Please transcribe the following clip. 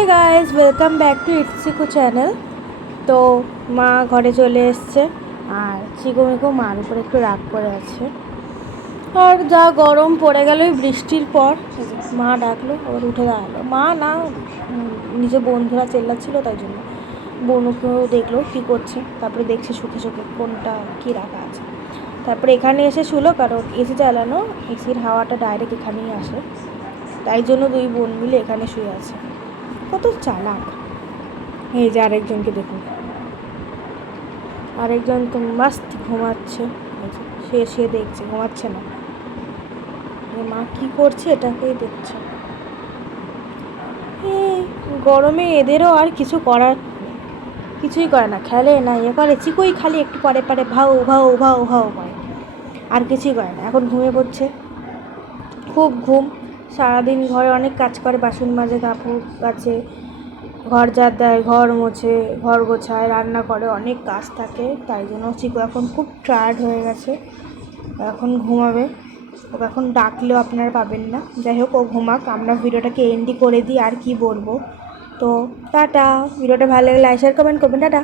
Hi guys welcome back to ইটসিকো channel তো মা ঘরে চলে এসছে, আর চিকো মিকো মার উপরে একটু রাগ করে আছে। আর যা গরম পড়ে গেল বৃষ্টির পর, মা ডাকলো, আবার উঠে দাঁড়াল। মা না নিজের বন্ধুরা চেল্লাচ্ছিল, তাই জন্য। বনুকেও দেখল, কী করছে। তারপরে দেখছে শুকে শুকে কোনটা, কী রাখা আছে। তারপরে এখানে এসে শুলো, কারণ এসি চালানো এসির হাওয়াটা ডাইরেক্ট এখানেই আসে। তাই জন্য দুই বোন মিলে এখানে শুয়ে আছে। কত চালাক। এই যে আরেকজনকে দেখুন। আরেকজন তো মাস্ত ঘুমাচ্ছে। সে সে দেখছে, ঘুমাচ্ছে না। মা কি করছে এটাকেই দেখছে। গরমে এদেরও আর কিছু করার। কিছুই করে না, খেলে না ইয়ে করে চিকুই খালি একটু পরে পরে ভাও ভাও ভাও ভাও করে। আর কিছুই করে না, এখন ঘুমিয়ে পড়ছে। খুব ঘুম। সারাদিন ঘরে অনেক কাজ করে, বাসন মাজে, কাপড় কাচে, ঘর ঝাড় দেয়, ঘর মোছে, ঘর গোছায়, রান্না করে, অনেক কাজ থাকে। তাই জন্য চিকু এখন খুব টায়ার্ড হয়ে গেছে। এখন ঘুমাবে। ওকে এখন ডাকলেও আপনারা পাবেন না। যাই হোক, ও ঘুমাক। আমরা ভিডিওটাকে এন্ডি করে দিই, আর কি বলব। তো টাটা। ভিডিওটা ভালো লাগলে শেয়ার কমেন্ট করবেন। টাটা।